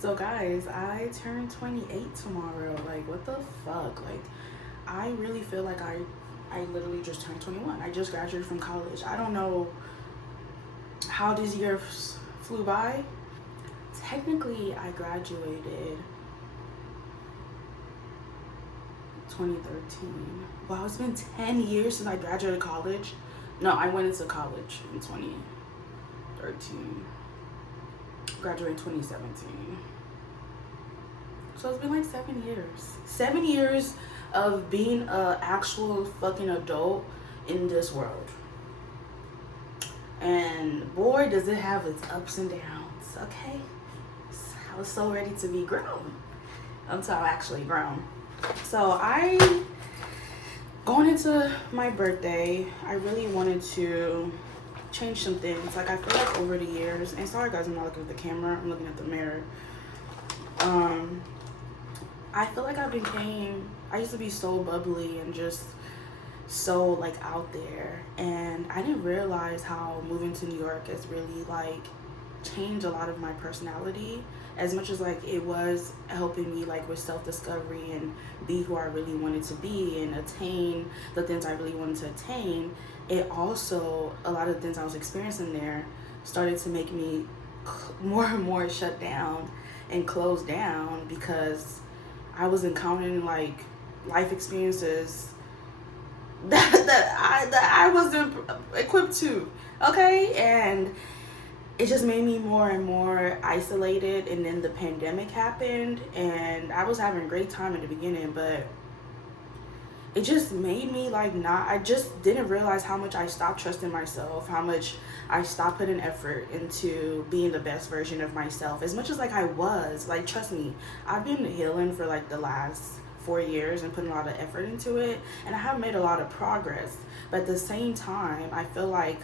So guys, I turn 28 tomorrow. Like what the fuck? Like I really feel like I literally just turned 21. I just graduated from college. I don't know how these years flew by. Technically, I graduated 2013. Wow, it's been 10 years since I graduated college. No, I went into college in 2013. Graduated in 2017. So it's been like 7 years. 7 years of being a actual fucking adult in this world. And boy, does it have its ups and downs, okay? I was so ready to be grown until I'm actually grown. So going into my birthday, I really wanted to change some things. Like I feel like over the years, and sorry guys, I'm not looking at the camera, I'm looking at the mirror. I feel like I used to be so bubbly and just so like out there, and I didn't realize how moving to New York has really like changed a lot of my personality, as much as like it was helping me like with self-discovery and be who I really wanted to be and attain the things I really wanted to attain. It also, a lot of the things I was experiencing there started to make me more and more shut down and close down, because I was encountering like life experiences that I wasn't equipped to, okay? And it just made me more and more isolated. And then the pandemic happened, and I was having a great time in the beginning, but it just made me like I just didn't realize how much I stopped trusting myself, how much I stopped putting effort into being the best version of myself, as much as like I was. Like, trust me, I've been healing for like the last 4 years and putting a lot of effort into it, and I have made a lot of progress. But at the same time, I feel like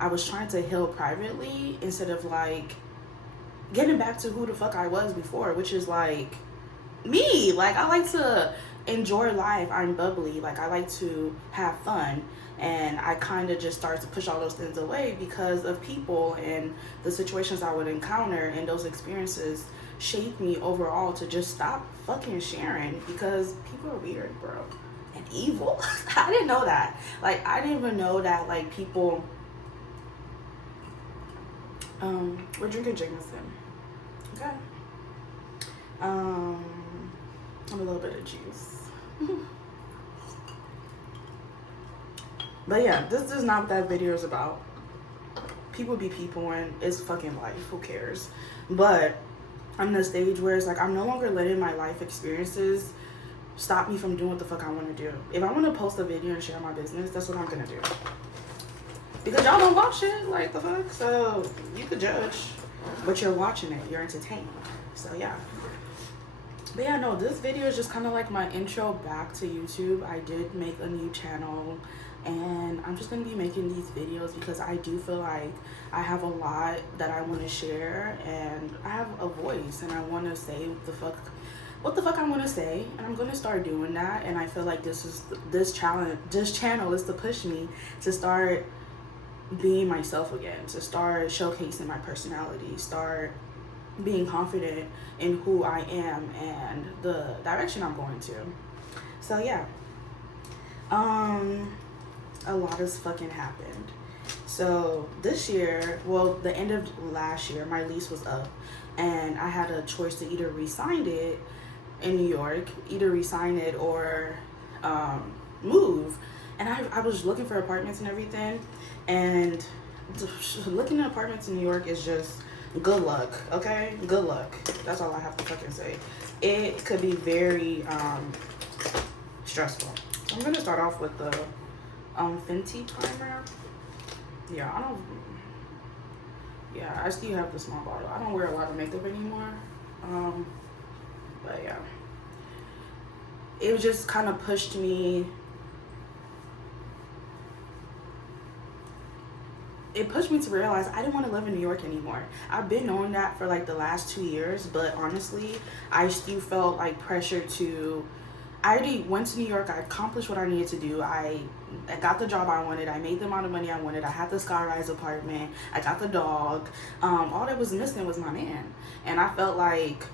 I was trying to heal privately instead of like getting back to who the fuck I was before, which is like me. Like, I like to enjoy life. I'm bubbly. Like, I like to have fun. And I kind of just started to push all those things away because of people and the situations I would encounter, and those experiences shaped me overall to just stop fucking sharing, because people are weird, bro, and evil. I didn't know that. Like, I didn't even know that, like, people... we're drinking Jameson. Okay. And a little bit of juice. But yeah, this is not what that video is about. People be people, and it's fucking life. Who cares? But I'm in a stage where it's like I'm no longer letting my life experiences stop me from doing what the fuck I want to do. If I want to post a video and share my business, that's what I'm gonna do. Because y'all don't watch it, like the fuck. So you could judge, but you're watching it. You're entertained. So yeah. But yeah, no, this video is just kind of like my intro back to YouTube. I did make a new channel, and I'm just going to be making these videos because I do feel like I have a lot that I want to share, and I have a voice, and I want to say what the fuck I want to say, and I'm going to start doing that. And I feel like this channel is to push me to start being myself again, to start showcasing my personality, start being confident in who I am and the direction I'm going to. So yeah, a lot has fucking happened. So this year, well, the end of last year, my lease was up, and I had a choice to either re-sign it in New York, or move. And I was looking for apartments and everything, and looking at apartments in New York is just good luck, okay? Good luck. That's all I have to fucking say. It could be very stressful. So I'm gonna start off with the Fenty primer. I still have the small bottle. I don't wear a lot of makeup anymore. But yeah. It just kind of pushed me. It pushed me to realize I didn't want to live in New York anymore. I've been knowing that for like the last 2 years, but honestly, I still felt like pressure to I already went to New York. I accomplished what I needed to do. I got the job I wanted. I made the amount of money I wanted. I had the skyrise apartment. I got the dog. All that was missing was my man. And I felt like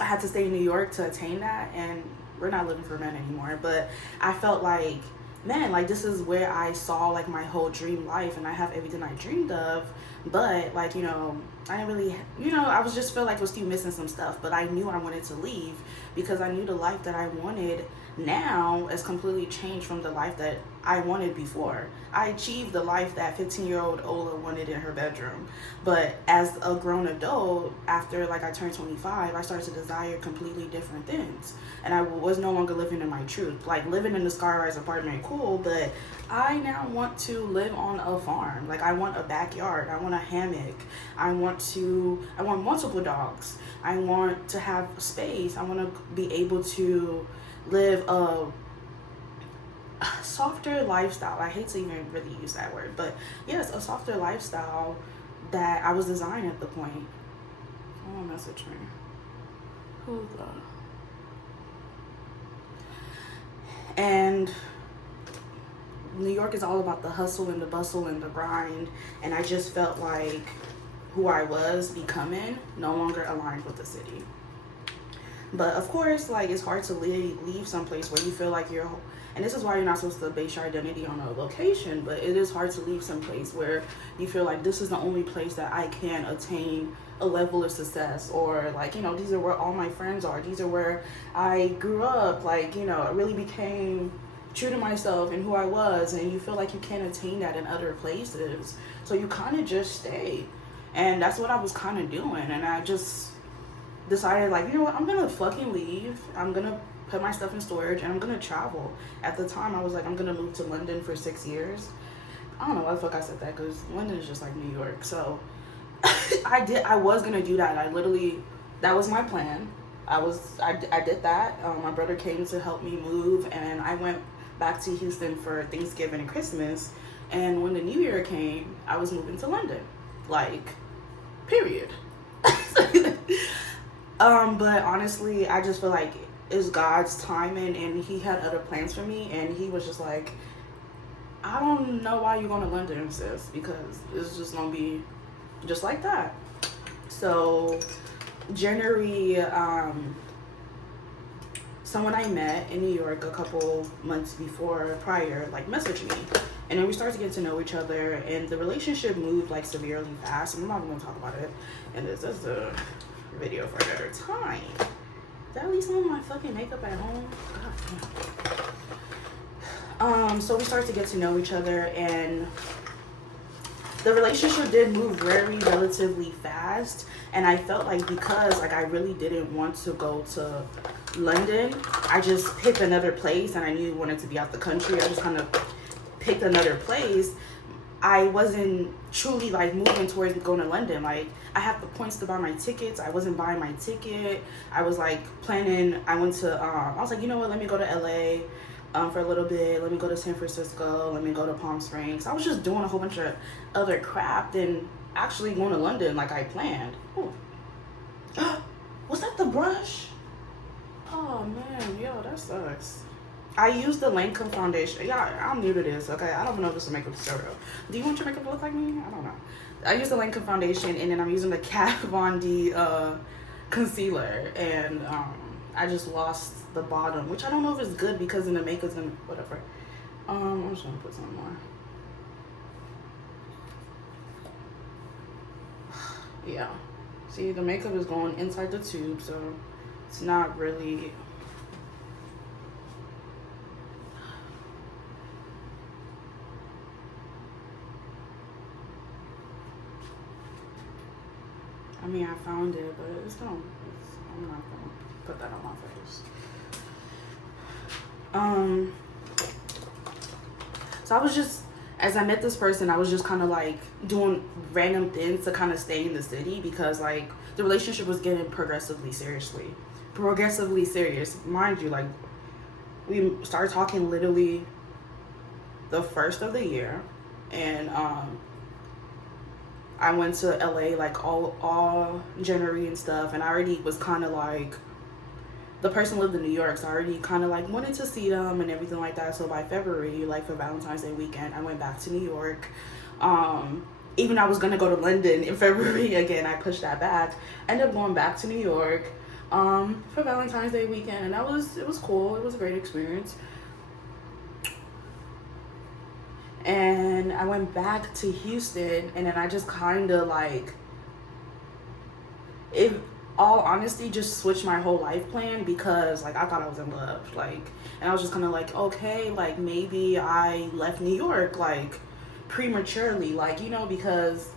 I had to stay in New York to attain that. And we're not looking for men anymore. But I felt like, man, like this is where I saw like my whole dream life, and I have everything I dreamed of. But like, I didn't really, I was just feel like I was still missing some stuff. But I knew I wanted to leave because I knew the life that I wanted now has completely changed from the life that I wanted before. I achieved the life that 15-year-old Ola wanted in her bedroom. But as a grown adult, after like I turned 25, I started to desire completely different things. And I was no longer living in my truth. Like living in the skyrise apartment, cool, but I now want to live on a farm. Like I want a backyard. I want a hammock. I want multiple dogs. I want to have space. I want to be able to live a softer lifestyle. I hate to even really use that word, but yes, a softer lifestyle that I was designing at the point. Someone message me. Who's that? And New York is all about the hustle and the bustle and the grind, and I just felt like who I was becoming no longer aligned with the city. But of course, like it's hard to leave someplace where you feel like you're, and this is why you're not supposed to base your identity on a location, but it is hard to leave someplace where you feel like this is the only place that I can attain a level of success, or like, these are where all my friends are. These are where I grew up, like, I really became true to myself and who I was, and you feel like you can't attain that in other places. So you kind of just stay. And that's what I was kind of doing. And I just decided, like, you know what, I'm gonna fucking leave. I'm gonna put my stuff in storage and I'm gonna travel. At the time, I was like, I'm gonna move to London for 6 years. I don't know why the fuck I said that, because London is just like New York. So I was gonna do that. That was my plan. I did that. My brother came to help me move, and I went back to Houston for Thanksgiving and Christmas. And when the New Year came, I was moving to London. Like, period. But honestly, I just feel like it's God's timing, and he had other plans for me, and he was just like, I don't know why you're going to London, sis, because it's just gonna be just like that. So January, someone I met in New York a couple months prior, like messaged me, and then we started to get to know each other, and the relationship moved like severely fast. I'm not even gonna talk about it, and this is a video for another time. Did I leave some of my fucking makeup at home? God damn. So we started to get to know each other, and the relationship did move very relatively fast. And I felt like, because like I really didn't want to go to London, I just picked another place, and I knew I wanted to be out the country. I just kind of picked another place. I wasn't truly like moving towards going to London. Like, I had the points to buy my tickets. I wasn't buying my ticket. I was like planning. I was like, you know what? Let me go to LA for a little bit. Let me go to San Francisco. Let me go to Palm Springs. I was just doing a whole bunch of other crap than actually going to London like I planned. Ooh. Was that the brush? Oh man, yo, that sucks. I used the Lancome foundation. Yeah, I'm new to this, okay? I don't know if this is a makeup tutorial. Do you want your makeup to look like me? I don't know. I used the Lancome foundation, and then I'm using the Kat Von D concealer, and I just lost the bottom, which I don't know if it's good because then the makeup's gonna, whatever. I'm just gonna put some more. Yeah. See, the makeup is going inside the tube, so it's not really. I mean, I found it, but I'm not gonna put that on my face. So I was just, as I met this person, I was just kind of like doing random things to kind of stay in the city, because like the relationship was getting progressively serious. Mind you, like we started talking literally the first of the year, and I went to LA like all January and stuff, and I already was kind of like, the person lived in New York, so I already kind of like wanted to see them and everything like that. So by February, like for Valentine's Day weekend, I went back to New York. Even I was gonna go to London in February again. I pushed that back. Ended up going back to New York for Valentine's Day weekend, and it was cool. It was a great experience. And I went back to Houston, and then I just kind of like, it, all honesty, just switched my whole life plan because like I thought I was in love, like, and I was just kind of like, okay, like maybe I left New York like prematurely, like, you know, because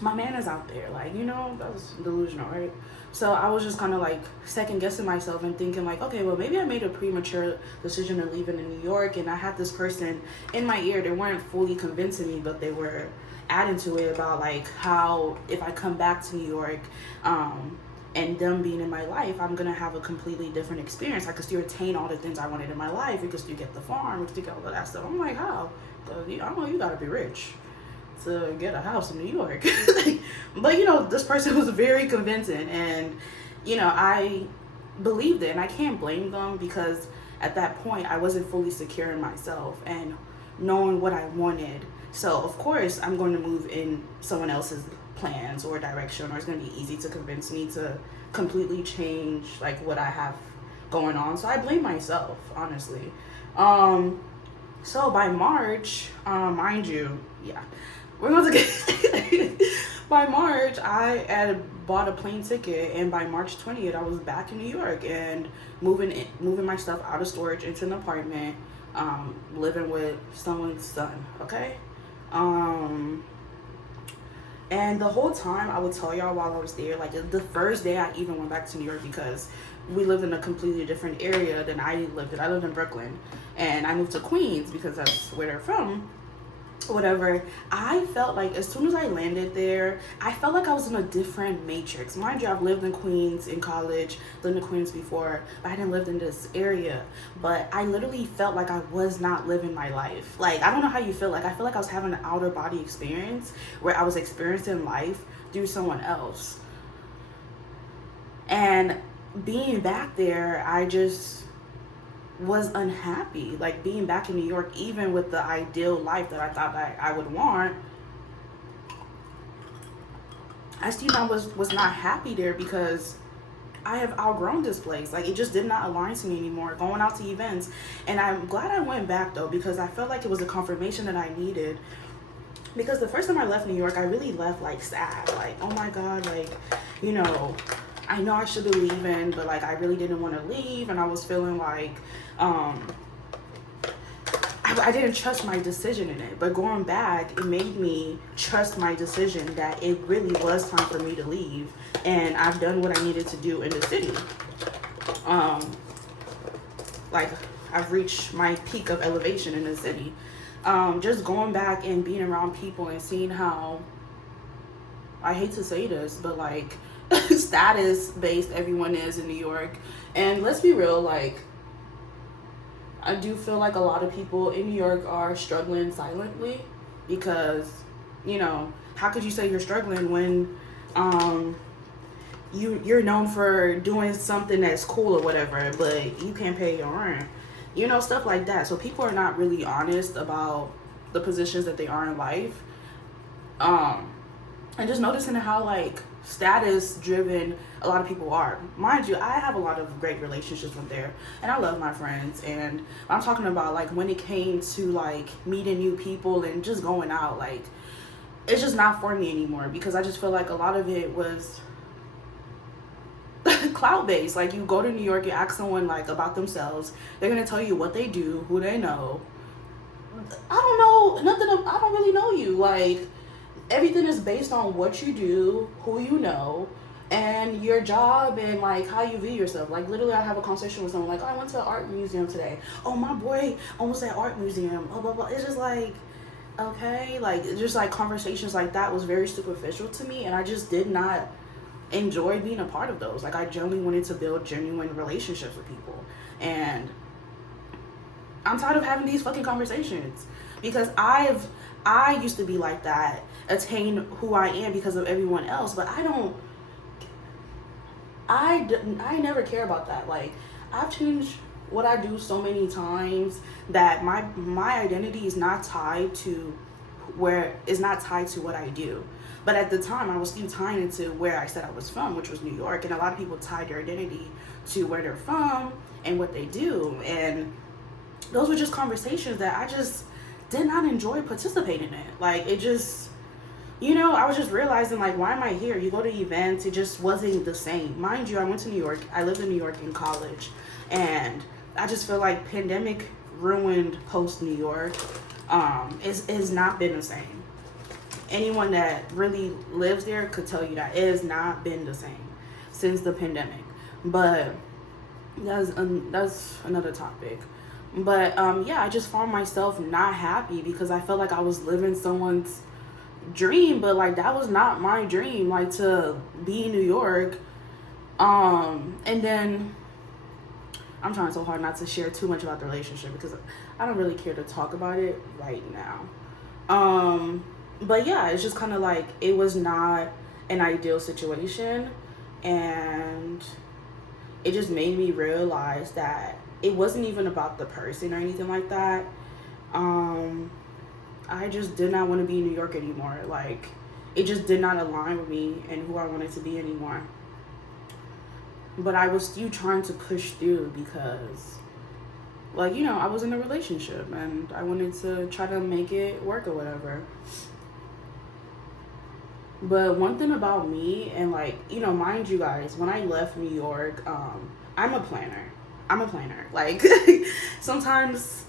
my man is out there, like, you know, that was delusional, right? So I was just kind of like second guessing myself and thinking like, okay, well maybe I made a premature decision of leaving in New York, and I had this person in my ear. They weren't fully convincing me, but they were adding to it about like how if I come back to New York, and them being in my life, I'm gonna have a completely different experience. I could still attain all the things I wanted in my life. We could still get the farm, we could still get all of that stuff. I'm like, how? Because I know you gotta be rich to get a house in New York. But you know, this person was very convincing, and you know, I believed it, and I can't blame them because at that point I wasn't fully secure in myself and knowing what I wanted. So of course I'm going to move in someone else's plans or direction, or it's going to be easy to convince me to completely change like what I have going on. So I blame myself, honestly. So by March, mind you, yeah, we're going to get by March I had bought a plane ticket, and by March 20th I was back in New York and moving my stuff out of storage into an apartment, living with someone's son, okay? And the whole time I would tell y'all while I was there, like the first day I even went back to New York, because we lived in a completely different area than I lived in. I lived in Brooklyn, and I moved to Queens because that's where they're from. Whatever, I felt like as soon as I landed there, I felt like I was in a different matrix. Mind you, I've lived in Queens in college, lived in Queens before, but I didn't live in this area. But I literally felt like I was not living my life. Like, I don't know how you feel. Like, I feel like I was having an outer body experience where I was experiencing life through someone else. And being back there, I just was unhappy. Like being back in New York, even with the ideal life that I thought that I would want, I still was not happy there because I have outgrown this place. Like it just did not align to me anymore, going out to events. And I'm glad I went back though, because I felt like it was a confirmation that I needed. Because the first time I left New York, I really left like sad, like, oh my God, like, you know I should be leaving, but like I really didn't want to leave, and I was feeling like I didn't trust my decision in it. But going back, it made me trust my decision that it really was time for me to leave, and I've done what I needed to do in the city. Like I've reached my peak of elevation in the city. Just going back and being around people and seeing how, I hate to say this, but like status based everyone is in New York. And let's be real, like I do feel like a lot of people in New York are struggling silently, because you know, how could you say you're struggling when you're known for doing something that's cool or whatever, but you can't pay your rent, you know, stuff like that. So people are not really honest about the positions that they are in life. And just noticing how like status driven a lot of people are. Mind you, I have a lot of great relationships with there, and I love my friends, and I'm talking about like when it came to like meeting new people and just going out, like it's just not for me anymore, because I just feel like a lot of it was cloud based. Like you go to New York, you ask someone like about themselves, they're gonna tell you what they do, who they know. I don't know nothing. I don't really know you. Like everything is based on what you do, who you know, and your job, and like how you view yourself. Like literally I have a conversation with someone like, oh, I went to an art museum today. Oh, my boy almost at art museum. Oh, blah, blah. It's just like, okay, like just like conversations like that was very superficial to me, and I just did not enjoy being a part of those. Like I genuinely wanted to build genuine relationships with people, and I'm tired of having these fucking conversations, because I used to be like that, attain who I am because of everyone else, but I I never care about that. Like, I've changed what I do so many times that my identity is not tied to what I do. But at the time, I was still tying it to where I said I was from, which was New York. And a lot of people tie their identity to where they're from and what they do. And those were just conversations that I just did not enjoy participating in. Like, it just, I was just realizing, like, why am I here? You go to events, it just wasn't the same. Mind you, I went to New York. I lived in New York in college. And I just feel like pandemic ruined post-New York. It's not been the same. Anyone that really lives there could tell you that it has not been the same since the pandemic. But that's another topic. But yeah, I just found myself not happy because I felt like I was living someone's dream, but like that was not my dream, like to be in New York. And then I'm trying so hard not to share too much about the relationship because I don't really care to talk about it right now. But yeah, it's just kind of like it was not an ideal situation, and it just made me realize that it wasn't even about the person or anything like that. I just did not want to be in New York anymore. Like, it just did not align with me and who I wanted to be anymore. But I was still trying to push through because, like, I was in a relationship and I wanted to try to make it work or whatever. But one thing about me, and like, mind you guys, when I left New York, I'm a planner. Like, sometimes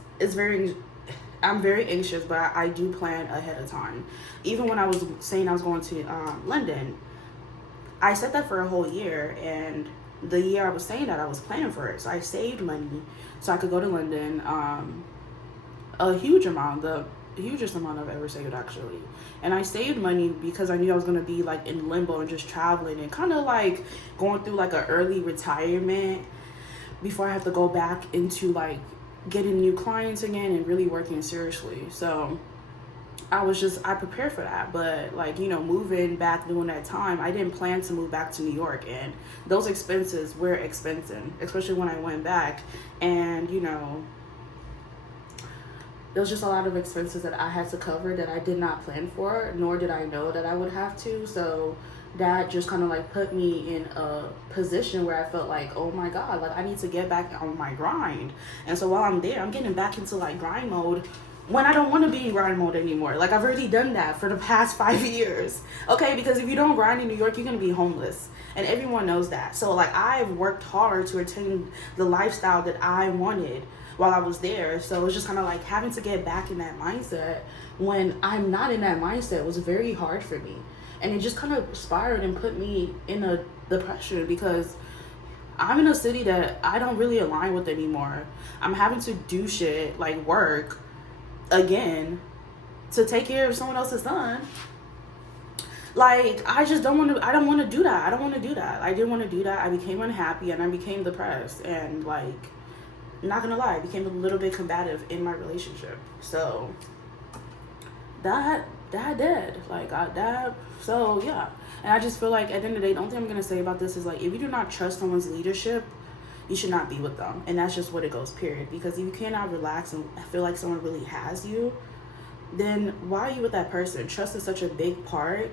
I'm very anxious, but I do plan ahead of time. Even when I was saying I was going to London, I said that for a whole year, and the year I was saying that, I was planning for it. So I saved money so I could go to London, a huge amount, the hugest amount I've ever saved, actually. And I saved money because I knew I was going to be like in limbo and just traveling and kind of like going through like an early retirement before I have to go back into like getting new clients again and really working seriously. So I prepared for that. But like, moving back during that time, I didn't plan to move back to New York, and those expenses were expensive, especially when I went back. And there was just a lot of expenses that I had to cover that I did not plan for, nor did I know that I would have to. So that just kind of like put me in a position where I felt like, oh my God, like I need to get back on my grind. And so while I'm there, I'm getting back into like grind mode when I don't want to be in grind mode anymore. Like, I've already done that for the past 5 years. Okay, because if you don't grind in New York, you're going to be homeless. And everyone knows that. So like, I've worked hard to attain the lifestyle that I wanted while I was there. So it's just kind of like having to get back in that mindset when I'm not in that mindset was very hard for me. And it just kind of spiraled and put me in a depression because I'm in a city that I don't really align with anymore. I'm having to do shit like work again to take care of someone else's son. Like, I don't want to do that. I didn't want to do that. I became unhappy and I became depressed, and like, not gonna lie, I became a little bit combative in my relationship. So that did like that. So yeah, and I just feel like at the end of the day, the only thing I'm gonna say about this is like, if you do not trust someone's leadership, you should not be with them. And that's just what it goes, period. Because if you cannot relax and feel like someone really has you, then why are you with that person? Trust is such a big part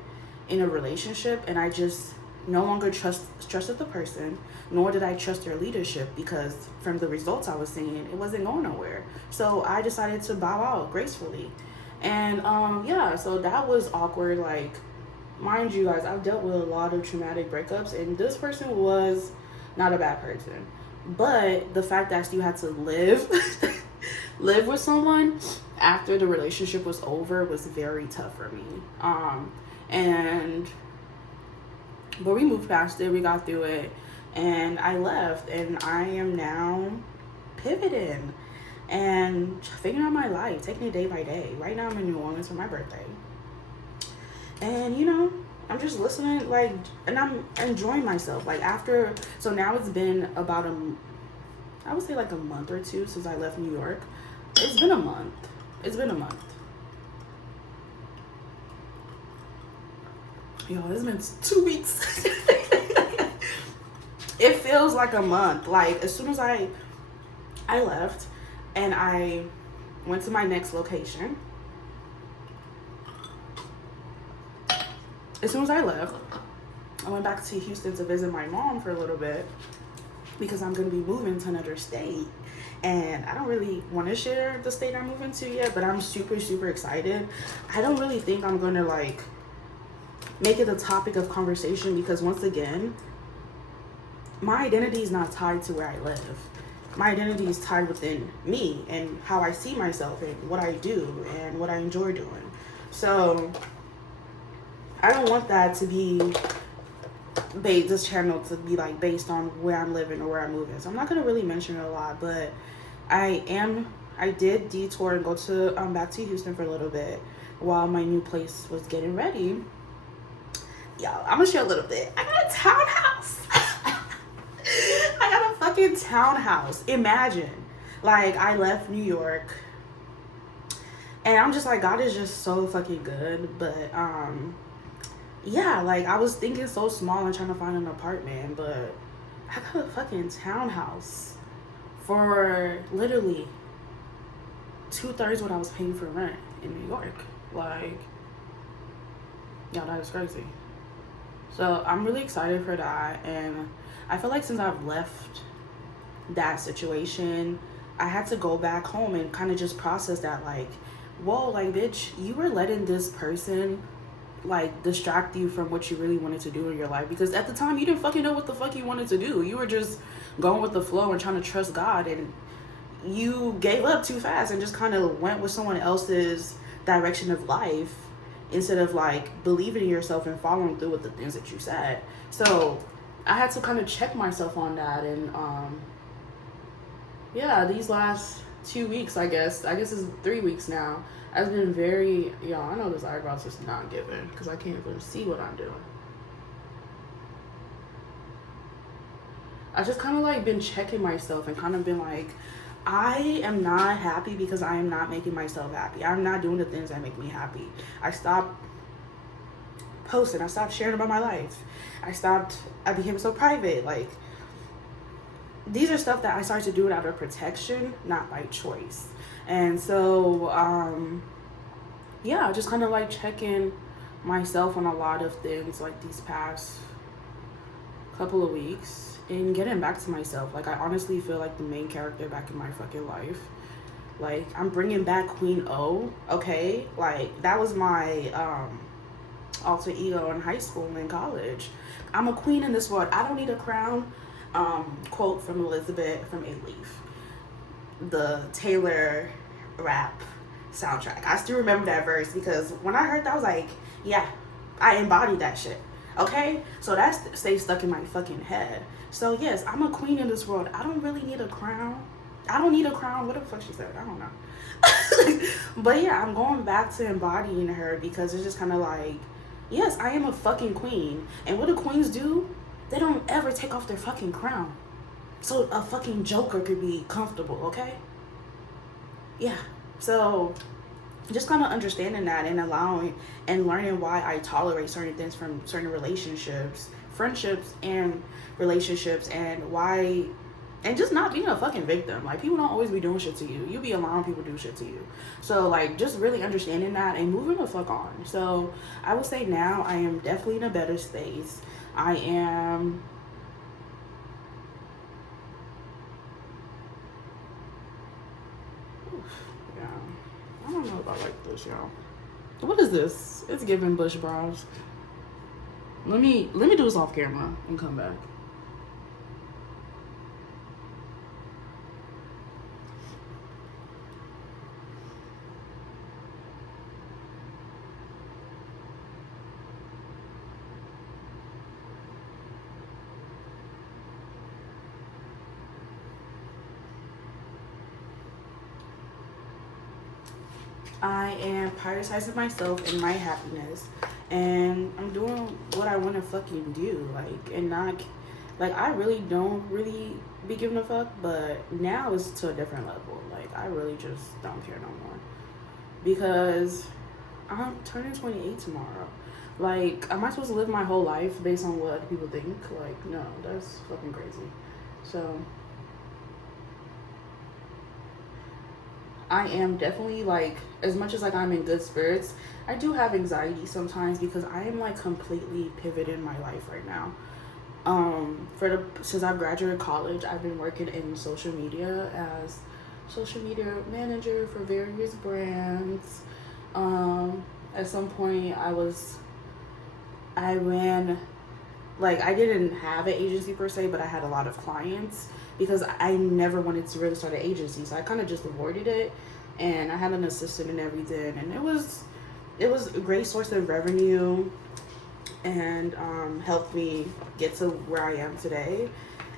in a relationship, and I just no longer trusted the person, nor did I trust their leadership, because from the results I was seeing, it wasn't going nowhere. So I decided to bow out gracefully. And yeah, so that was awkward. Like, mind you guys, I've dealt with a lot of traumatic breakups, and this person was not a bad person. But the fact that I still had to live with someone after the relationship was over was very tough for me. But we moved past it, we got through it, and I left, and I am now pivoting and figuring out my life, taking it day by day. Right now I'm in New Orleans for my birthday. And I'm just listening, like, and I'm enjoying myself. Like, so now it's been about I would say like a month or two since I left New York. It's been a month. Yo, it's been 2 weeks. It feels like a month. Like as soon as I left and I went to my next location. As soon as I left, I went back to Houston to visit my mom for a little bit because I'm going to be moving to another state. And I don't really want to share the state I'm moving to yet, but I'm super, super excited. I don't really think I'm going to like make it a topic of conversation because once again, my identity is not tied to where I live. My identity is tied within me and how I see myself and what I do and what I enjoy doing. So I don't want that to be this channel to be like based on where I'm living or where I'm moving. So I'm not gonna really mention it a lot, but I did detour and go to back to Houston for a little bit while my new place was getting ready. Y'all, I'm gonna share a little bit. I got a townhouse. I got a fucking townhouse. Imagine, like, I left New York and I'm just like, God is just so fucking good. But yeah, like I was thinking so small and trying to find an apartment, but I got a fucking townhouse for literally 2/3 what I was paying for rent in New York. Like, yeah, that is crazy. So I'm really excited for that, and I feel like since I've left that situation, I had to go back home and kind of just process that, like, whoa, like, bitch, you were letting this person like distract you from what you really wanted to do in your life, because at the time you didn't fucking know what the fuck you wanted to do. You were just going with the flow and trying to trust God, and you gave up too fast and just kind of went with someone else's direction of life instead of like believing in yourself and following through with the things that you said. So I had to kind of check myself on that, and yeah, these last 2 weeks, I guess it's 3 weeks now, I've been very, I know this eyebrows is not giving because I can't even see what I'm doing. I just kind of like been checking myself and kind of been like, I am not happy because I am not making myself happy. I'm not doing the things that make me happy. I stopped posting. I stopped sharing about my life. I became so private. Like, these are stuff that I started to do out of protection, not by choice. And so, yeah, just kind of like checking myself on a lot of things like these past couple of weeks and getting back to myself. Like, I honestly feel like the main character back in my fucking life. Like, I'm bringing back Queen O, okay? Like, that was my alter ego in high school and in college. I'm a queen in this world. I don't need a crown. Quote from Elizabeth from A Leaf, the Taylor rap soundtrack. I still remember that verse because when I heard that, I was like, yeah, I embodied that shit. Okay? So that stays stuck in my fucking head. So yes, I'm a queen in this world. I don't really need a crown. I don't need a crown. What the fuck she said? I don't know. But yeah, I'm going back to embodying her because it's just kind of like, yes, I am a fucking queen. And what do queens do? They don't ever take off their fucking crown. So a fucking joker could be comfortable, okay? Yeah. So just kind of understanding that and allowing and learning why I tolerate certain things from certain relationships, friendships and relationships, and why, and just not being a fucking victim. Like, people don't always be doing shit to you. You be allowing people to do shit to you. So like, just really understanding that and moving the fuck on. So I would say now I am definitely in a better space. I am I don't know about like this, y'all. What is this? It's giving Bush brows. Let me do this off camera and come back. I am prioritizing myself and my happiness, and I'm doing what I want to fucking do, like, and not, like, I really don't really be giving a fuck, but now it's to a different level. Like, I really just don't care no more, because I'm turning 28 tomorrow. Like, am I supposed to live my whole life based on what other people think? Like, no, that's fucking crazy. So, I am definitely like, as much as like I'm in good spirits, I do have anxiety sometimes because I am like completely pivoted my life right now. Since I've graduated college, I've been working in social media as social media manager for various brands. At some point, I ran, like, I didn't have an agency per se, but I had a lot of clients because I never wanted to really start an agency, so I kind of just avoided it. And I had an assistant and everything, and it was a great source of revenue and helped me get to where I am today.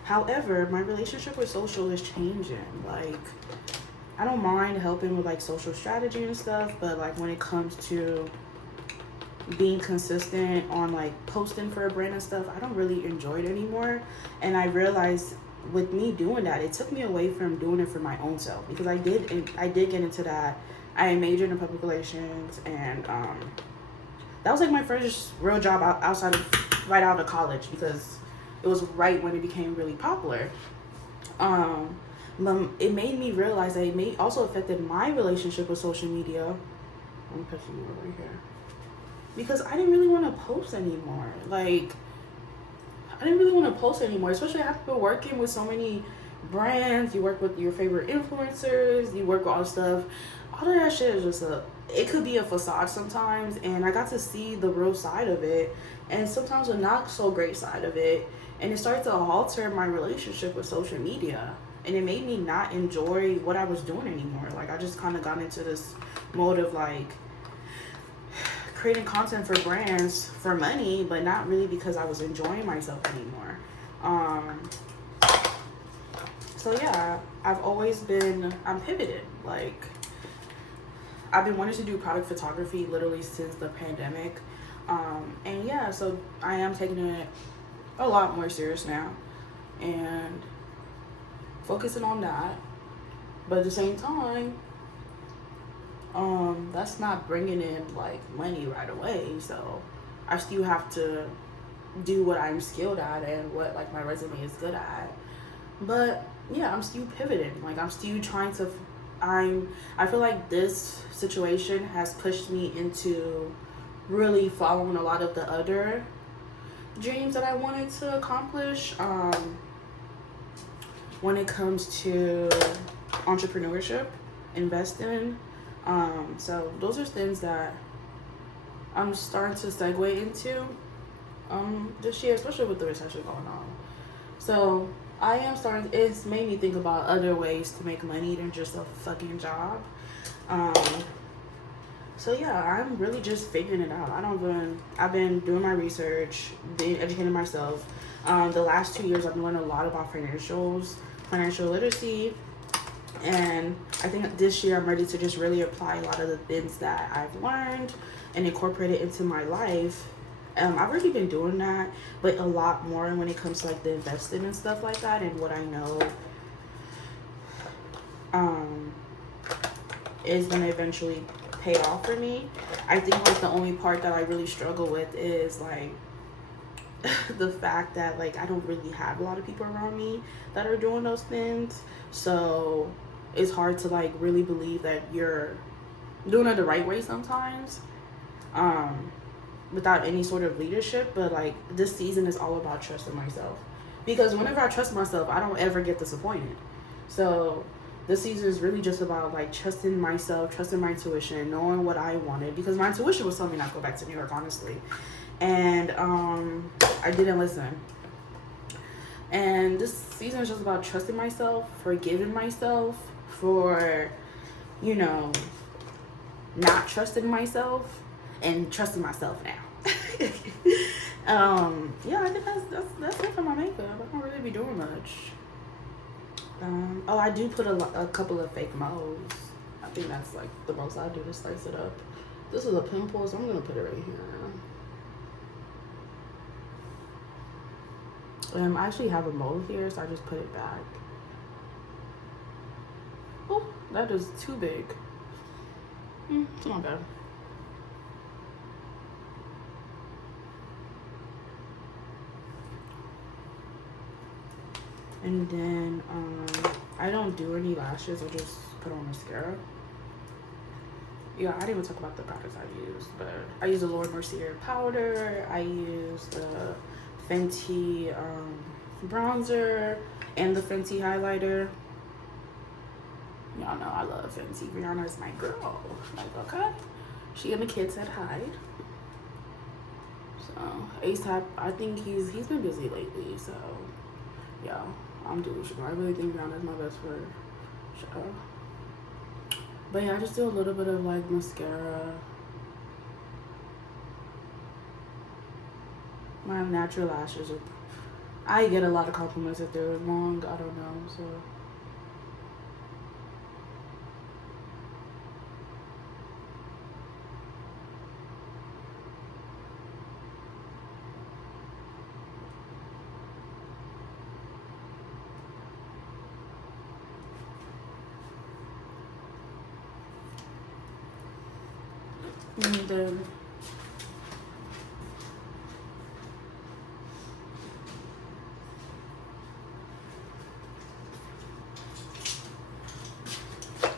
However, my relationship with social is changing. Like, I don't mind helping with like social strategy and stuff, but like when it comes to being consistent on like posting for a brand and stuff, I don't really enjoy it anymore. And I realized with me doing that, it took me away from doing it for my own self, because I did get into that. I majored in public relations, and that was like my first real job outside of right out of college, because it was right when it became really popular. But it made me realize that it may also affected my relationship with social media. I'm pushing you over here because I didn't really want to post anymore. Like, I didn't really want to post anymore, especially after working with so many brands. You work with your favorite influencers, you work with all stuff. All of that shit is just it could be a facade sometimes, and I got to see the real side of it, and sometimes a not so great side of it, and it started to alter my relationship with social media, and it made me not enjoy what I was doing anymore. Like, I just kind of got into this mode of like creating content for brands for money, but not really because I was enjoying myself anymore. So yeah, I'm pivoted. Like, I've been wanting to do product photography literally since the pandemic. And yeah, so I am taking it a lot more serious now and focusing on that. But at the same time, that's not bringing in like money right away. So I still have to do what I'm skilled at and what like my resume is good at. But yeah, I'm still pivoting. Like, I'm still trying to. I feel like this situation has pushed me into really following a lot of the other dreams that I wanted to accomplish. When it comes to entrepreneurship, investing. So those are things that I'm starting to segue into this year, especially with the recession going on. So it's made me think about other ways to make money than just a fucking job. So yeah, I'm really just figuring it out. I've been doing my research, been educating myself. The last 2 years I've been learning a lot about financial literacy. And I think this year I'm ready to just really apply a lot of the things that I've learned and incorporate it into my life. I've already been doing that, but a lot more when it comes to like the investing and stuff like that, and what I know is gonna eventually pay off for me. I think like the only part that I really struggle with is like the fact that like I don't really have a lot of people around me that are doing those things. So it's hard to like really believe that you're doing it the right way sometimes. Without any sort of leadership. But like, this season is all about trusting myself, because whenever I trust myself, I don't ever get disappointed. So this season is really just about like trusting myself, trusting my intuition, knowing what I wanted, because my intuition was telling me not to go back to New York, honestly, and I didn't listen. And this season is just about trusting myself, forgiving myself for, you know, not trusting myself, and trusting myself now. Yeah, I think that's it for my makeup. I don't really be doing much. I do put a couple of fake moles. I think that's like the most I do to spice it up. This is a pimple, so I'm gonna put it right here. I actually have a mole here, so I just put it back. Oh, that is too big. It's not bad. And then I don't do any lashes. I just put on mascara. Yeah, I didn't even talk about the products I use, but I use the Laura Mercier powder. I use the Fenty bronzer and the Fenty highlighter. Y'all know I love Fenty. Rihanna is my girl. Like, okay. She and the kids said hi. So ASAP, I think he's been busy lately. So yeah, I'm delusional. I really think Rihanna is my best friend. So, but yeah, I just do a little bit of like mascara. My natural lashes are. I get a lot of compliments if they're long. I don't know. So.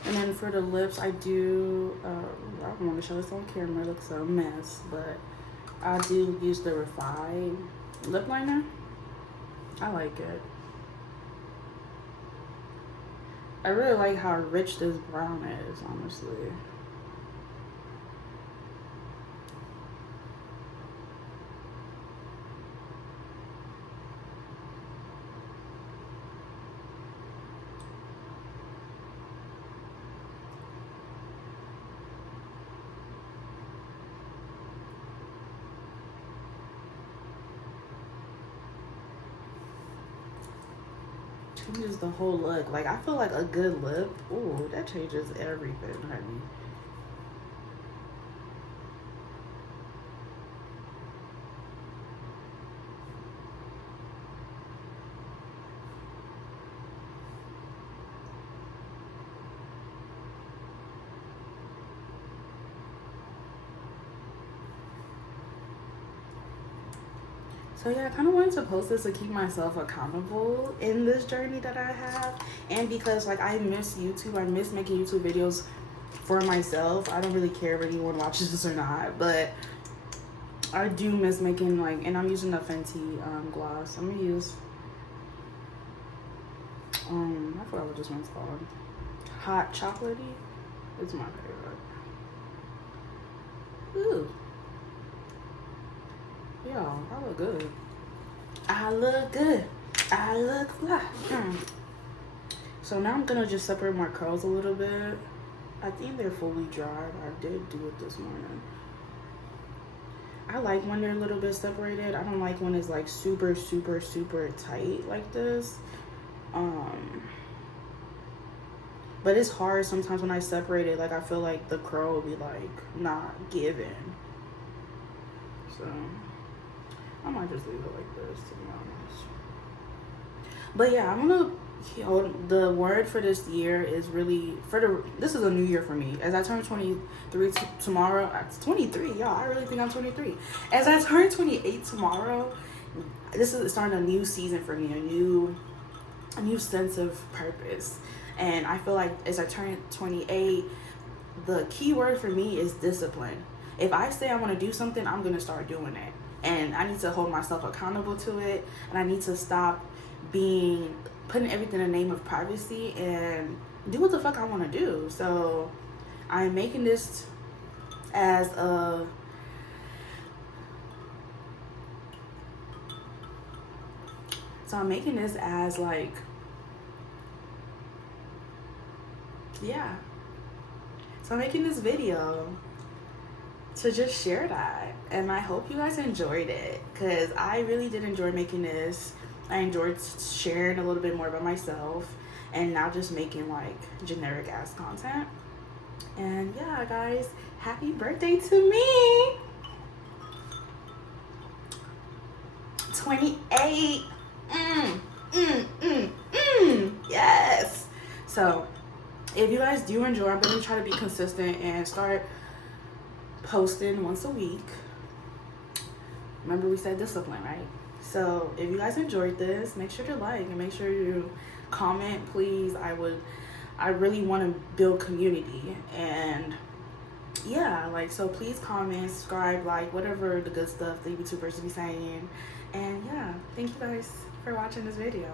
And then for the lips, I do, I don't want to show this on camera, it looks a mess, but I do use the Refine lip liner. I like it. I really like how rich this brown is, honestly. Changes the whole look. Like, I feel like a good lip, ooh, that changes everything, honey. So yeah, I kind of wanted to post this to keep myself accountable in this journey that I have. And because like I miss YouTube, I miss making YouTube videos for myself. I don't really care if anyone watches this or not, but I do miss making like, and I'm using the Fenty gloss. I'm gonna use, I forgot what this one's called. Hot Chocolatey. It's my favorite. Ooh. Yeah, I look good. I look good. I look fly. So now I'm gonna just separate my curls a little bit. I think they're fully dried. I did do it this morning. I like when they're a little bit separated. I don't like when it's like super, super, super tight like this. But it's hard sometimes when I separate it. Like I feel like the curl will be like not given. So I might just leave it like this, to be honest. But yeah, I'm gonna the word for this year is really this is a new year for me. As I turn 23 tomorrow, it's 23, y'all. I really think I'm 23. As I turn 28 tomorrow, this is starting a new season for me, a new sense of purpose. And I feel like as I turn 28, the key word for me is discipline. If I say I want to do something, I'm gonna start doing it. And I need to hold myself accountable to it. And I need to stop putting everything in the name of privacy and do what the fuck I want to do. So I'm making this as a like, yeah. So I'm making this video to just share that, and I hope you guys enjoyed it, because I really did enjoy making this. I enjoyed sharing a little bit more about myself and not just making like generic ass content. And yeah, guys, happy birthday to me. 28. Yes. So if you guys do enjoy, I'm gonna try to be consistent and start posting once a week. Remember, we said discipline, right? So if you guys enjoyed this, make sure to like and make sure you comment, please. I really want to build community, and yeah, like, so please comment, subscribe, like, whatever the good stuff the YouTubers be saying. And yeah, thank you guys for watching this video.